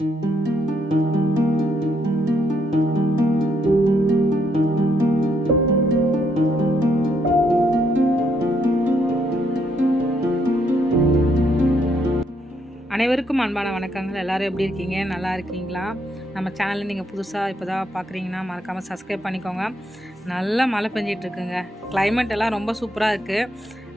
அனைவருக்கும் அன்பான வணக்கங்கள். எல்லோரும் எப்படி இருக்கீங்க? நல்லா இருக்கீங்களா? நம்ம சேனலில் நீங்கள் புதுசாக இப்போ தான் பார்க்குறீங்கன்னா மறக்காமல் சப்ஸ்கிரைப் பண்ணிக்கோங்க. நல்லா மழை பெஞ்சிட்டு கிளைமேட் எல்லாம் ரொம்ப சூப்பராக இருக்குது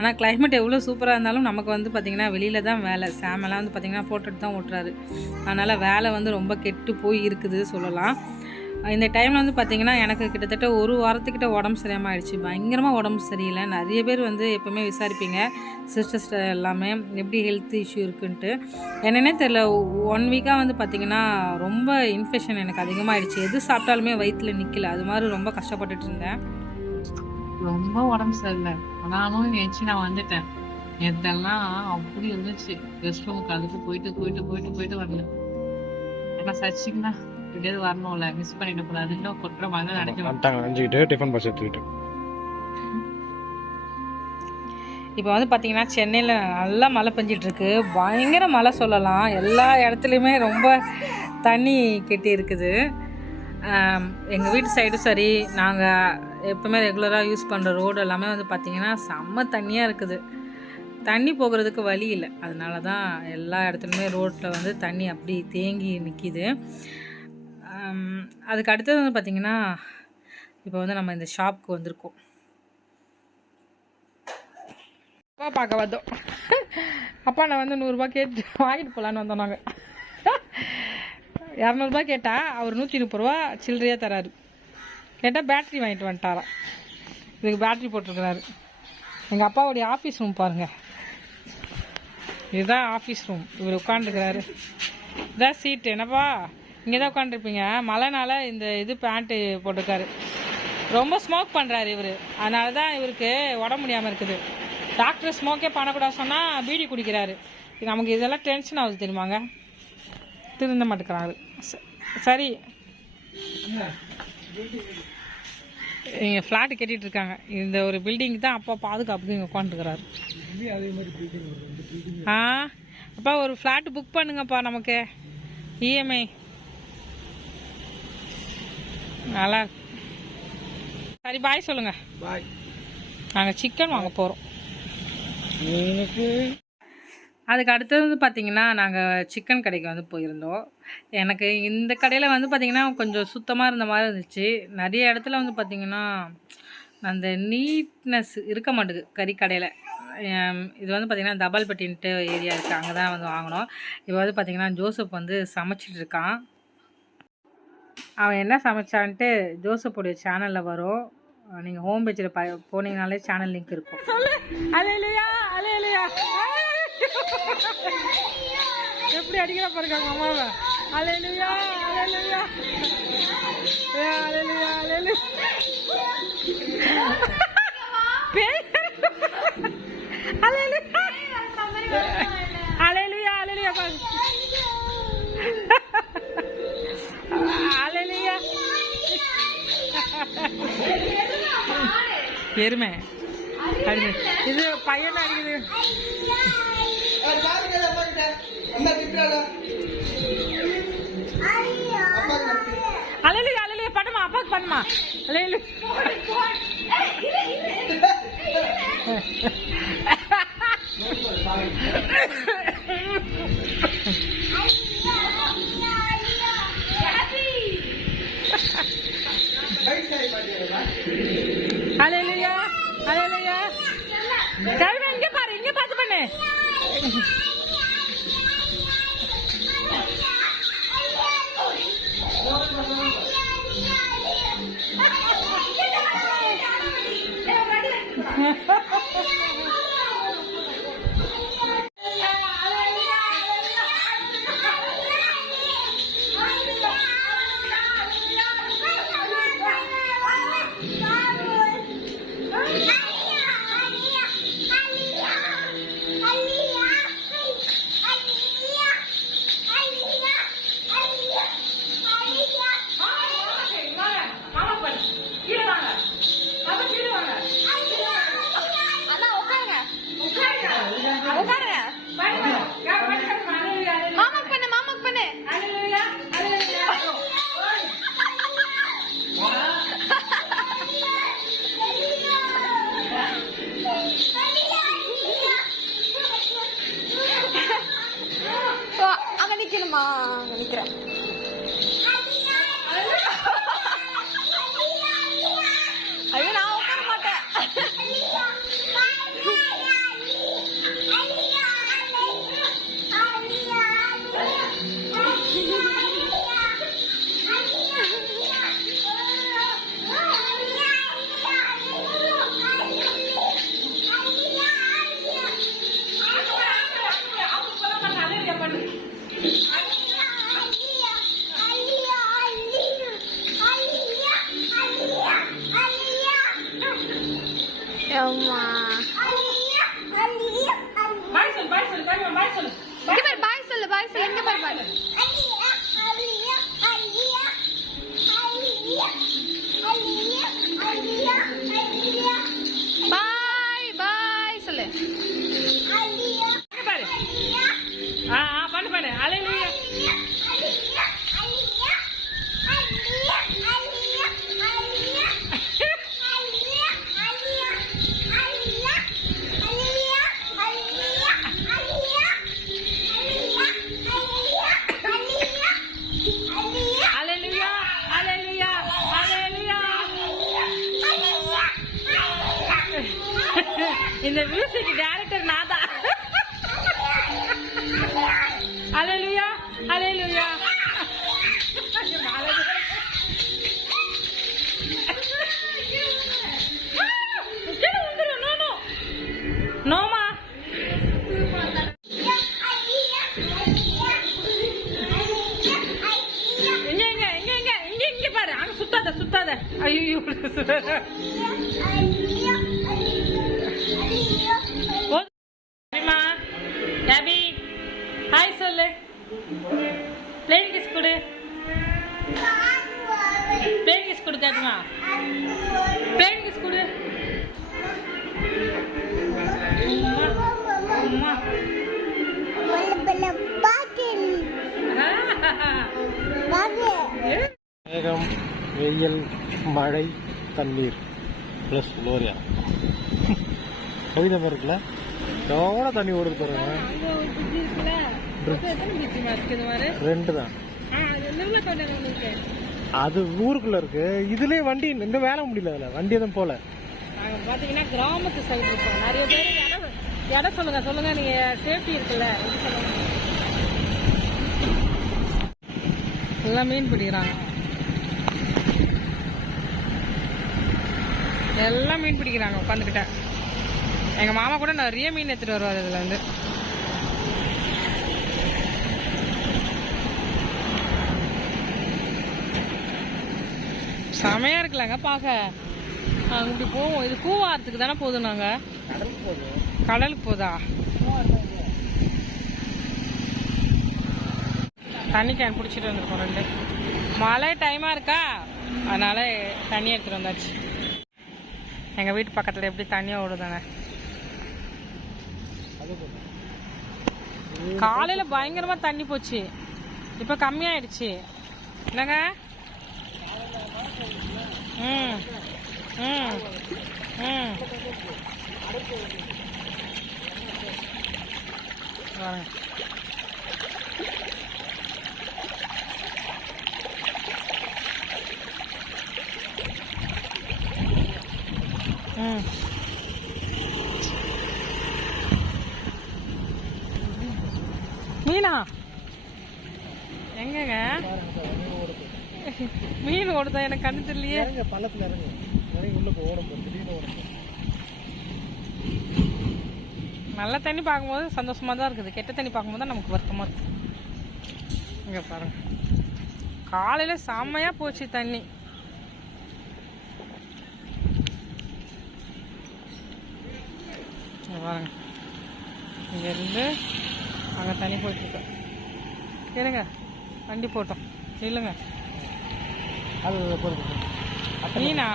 ஆனால் கிளைமேட் எவ்வளோ சூப்பராக இருந்தாலும் நமக்கு வந்து பார்த்திங்கன்னா வெளியில் தான் வேலை. சாமெல்லாம் வந்து பார்த்திங்கன்னா போட்டுட்டு தான் ஓட்டுறாரு. அதனால் வேலை வந்து ரொம்ப கெட்டு போய் இருக்குது சொல்லலாம். இந்த டைமில் வந்து பார்த்திங்கன்னா எனக்கு கிட்டத்தட்ட ஒரு வாரத்துக்கிட்ட உடம்பு சரியாமல் ஆயிடுச்சு. பயங்கரமாக உடம்பு சரியில்லை. நிறைய பேர் வந்து எப்போவுமே விசாரிப்பீங்க. சிஸ்டர்ஸ் எல்லாமே எப்படி ஹெல்த் இஷ்யூ இருக்குன்ட்டு. என்னென்னே தெரில ஒன் வீக்காக வந்து பார்த்திங்கன்னா ரொம்ப இன்ஃபெக்ஷன் எனக்கு அதிகமாகிடுச்சு எது சாப்பிட்டாலுமே வயிற்றில் நிற்கல அது மாதிரி ரொம்ப கஷ்டப்பட்டுட்டு இருந்தேன். ரொம்ப உடம்பு சரியில்லை. நானும் எச்சு நான் வந்துட்டேன். நேத்தெல்லாம் அப்படி இருந்துச்சு. ரெஸ்ட் ரூமுக்கு அதுக்கு போயிட்டு போயிட்டு போயிட்டு போயிட்டு வரல. ஏன்னா சர்ச்சுக்குன்னா எப்படியாவது வரணும்ல மிஸ் பண்ணிட கூடாது இன்னும் கொட்டுற மாதிரி நினைக்கிறேன் வந்துட்டாங்க அஞ்சுக்கிட்டு டிஃபன் பாக்ஸ் எடுத்துக்கிட்டு. இப்போ வந்து பார்த்திங்கன்னா சென்னையில் நல்லா மழை பெஞ்சிட்ருக்கு. பயங்கர மழை சொல்லலாம். எல்லா இடத்துலையுமே ரொம்ப தண்ணி கெட்டி இருக்குது எங்கள் வீட்டு சைடும் சரி நாங்கள் எப்போவுமே ரெகுலராக யூஸ் பண்ணுற ரோடு எல்லாமே வந்து பார்த்திங்கன்னா செம்ம தண்ணியாக இருக்குது. தண்ணி போகிறதுக்கு வழி இல்லை. அதனால தான் எல்லா இடத்துலையுமே ரோட்டில் வந்து தண்ணி அப்படி தேங்கி நிற்கிது அதுக்கு அடுத்தது வந்து பார்த்திங்கன்னா இப்போ வந்து நம்ம இந்த ஷாப்புக்கு வந்திருக்கோம். அப்பா பார்க்க வந்தோம். அப்பா நான் வந்து நூறுரூபா கேட்டு வாங்கிட்டு போகலான்னு வந்தோம் நாங்கள் இரநூறுபா கேட்டால் அவர் நூற்றி முப்பது ரூபா சில்லறையாக தராரு. கேட்டால் பேட்ரி வாங்கிட்டு வந்துட்டாராம். இதுக்கு பேட்ரி போட்டிருக்கிறாரு. எங்கள் அப்பாவுடைய ஆஃபீஸ் ரூம் பாருங்கள் இதுதான் ஆஃபீஸ் ரூம் இவர் உட்காந்துருக்கிறாரு இதான் சீட்டு என்னப்பா? இங்கே தான் உட்காந்துருப்பீங்க மழைனால இந்த இது பேண்ட்டு போட்டிருக்காரு. ரொம்ப ஸ்மோக் பண்ணுறாரு இவர். அதனால தான் இவருக்கு உடம்பு முடியாமல் இருக்குது. டாக்டர் ஸ்மோக்கே பண்ணக்கூடாது சொன்னால் பீடி குடிக்கிறாரு. நமக்கு இதெல்லாம் டென்ஷன் ஆகுது தெரியுமாங்க? திருந்த மாட்டேங்கிறாரு. ச- சரி. இங்கே ஃப்ளாட்டு கட்டிட்டு இருக்காங்க. இந்த ஒரு பில்டிங் தான் அப்பா பாதுகாப்புக்கு இங்கே உட்காந்துருக்கிறாரு ஆ? அப்பா ஒரு ஃப்ளாட் புக் பண்ணுங்கப்பா நமக்கு. E இஎம்ஐ நல்லா. இருக்கு. சரி பாய் சொல்லுங்க. பாய் நாங்கள் சிக்கன் வாங்க போகிறோம் எனக்கு அதுக்கு அடுத்தது வந்து பார்த்திங்கன்னா நாங்கள் சிக்கன் கடைக்கு வந்து போயிருந்தோம். எனக்கு இந்த கடையில் வந்து பார்த்திங்கன்னா கொஞ்சம் சுத்தமாக இருந்த மாதிரி இருந்துச்சு. நிறைய இடத்துல வந்து பார்த்திங்கன்னா அந்த நீட்னஸ் இருக்க மாட்டேங்குது கறி கடையில். இது வந்து பார்த்திங்கன்னா தபால்பட்டின்ட்டு ஏரியா இருக்குது அங்கே தான் வந்து வாங்கினோம். இப்போ வந்து பார்த்திங்கன்னா ஜோசப் வந்து சமைச்சிட்டு இருக்கான். அவன் என்ன சமைச்சான்ட்டு ஜோசப்புடைய சேனலில் வரும். நீங்கள் ஹோம் பேஜில் ப போனீங்கனாலே சேனல் லிங்க் இருக்கும். அலையிலையா அலையிலையா. எப்படி அடிக்கிற பாருங்க அவங்க அம்மாவை. அலையிலையா அலையிலையா. ஏ அலையிலையா அலையிலையா பேய் அலையிலையா. அலையிலையா அலையிலையா பாரு அலையிலையா. எருமை. அடிக்குது இது பையன் அடிக்குது. அலையிலையா அலையிலையா பண்ணுமா அப்பாவுக்கு பண்ணுமா அலையில migra. மியூசிக் டைரக்டர் நான் தான் அலையிலுயா அலையிலுயா நோமா பாரு. அங்க சுத்தாத சுத்தாத. ஐயோ கேபி ஹாய் சொல்லு. பிளேன் கிஸ் கொடு. பிளேன் கிஸ் கொடு கேபிமா பிளேன் கிஸ் கொடு. அம்மா. மேகம் வெயில் மழை தண்ணீர் ப்ளஸ் லோரியா கவிதை மாதிரி இருக்குல்ல? எவ்வளோ தண்ணி ஓடுது பாருங்க. ரெண்டு தான். அது ஊருக்குள்ள இருக்கு. இதுலயே வண்டி இந்த வேலை முடியல அதுல. வண்டி எதுவும் போல. பாத்தீங்கன்னா கிராமத்து சைடு இருக்கோம். நிறைய பேர் இடம் சொல்லுங்க சொல்லுங்க. நீங்க சேஃப்டி இருக்குல்ல. எல்லாம் மீன் பிடிக்கிறாங்க. எல்லாம் மீன் பிடிக்கிறாங்க உட்காந்துக்கிட்டேன் எங்க மாமா கூட நிறைய மீன் எடுத்துட்டு வருவார் இதுல இருந்து. செமையா இருக்குல்லங்க பார்க்க நாங்கள் இப்படி போவோம். இது கூவாரத்துக்கு தானே போதும் நாங்க? கடலுக்கு போதா? தண்ணி கேன் பிடிச்சிட்டு வந்திருக்கோம் ரெண்டு. மழை டைமாக இருக்கா? அதனால தண்ணி எடுத்துட்டு வந்தாச்சு. எங்கள் வீட்டு பக்கத்தில் எப்படி தண்ணியாக ஓடுதாங்க காலையில் பயங்கரமாக தண்ணி போச்சு. இப்போ கம்மியாயிடுச்சு. என்னங்க? ம். ம். ம். ம். மீனா? எங்கங்க? மீன் ஓடுதா? எனக்கு கண்ணு தெரியலையே. பள்ளத்துல இறங்க. இறங்கி உள்ள போய் ஓடும் திடீர்னு ஓடும் நல்ல தண்ணி பார்க்கும்போது சந்தோஷமா தான் இருக்குது. கெட்ட தண்ணி பார்க்கும்போது தான் நமக்கு வருத்தமா இருக்கு. இங்க பாருங்க. காலையில செம்மையா போச்சு தண்ணி. பாருங்க. இங்க இருந்து அங்க தண்ணி போயிட்டு இருக்கோம் இருங்க வண்டி போட்டோம். இல்லைங்க அது போறது மீனா?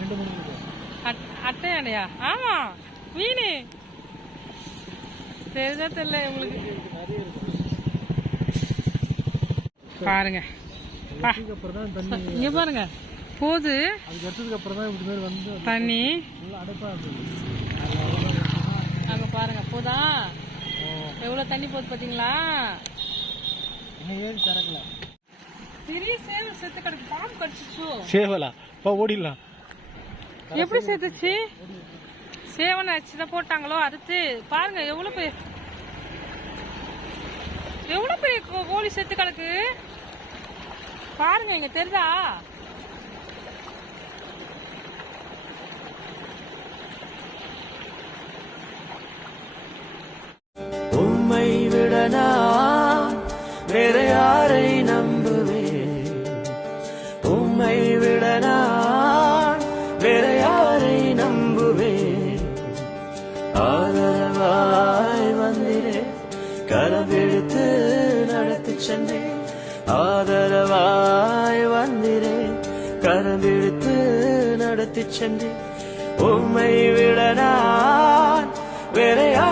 ரெண்டு மணி இருக்கு அட்- அட்டை அடையா ஆமா. மீன். தெரிஞ்சா தெரியல உங்களுக்கு பாருங்க. இங்க பாருங்க. போகுது தண்ணி. அங்க பாருங்க. போதா? எவ்வளவு தண்ணி போகுது பாத்தீங்களா? இன்னும் ஏறி திறக்கல. பெரிய சேவல் செத்து கிடக்கு. பாம்பு கடிச்சிச்சோ சேவலா? பா ஓடிடலாம். எப்படி செத்துச்சு? சேவனை அடிச்சுதான் போட்டாங்களோ அறுத்து பாருங்க எவ்வளவு பெரிய கோ- கோழி செத்து கிடக்கு? பாருங்க இங்க தெரியுதா? ஆதரவாய் வந்திரே கரவெடுத்து நடத்தி சென்றே ஆதரவாய் வந்திரே கரவெடுத்து நடத்தி சென்றே உம்மை விட நான் வேறையா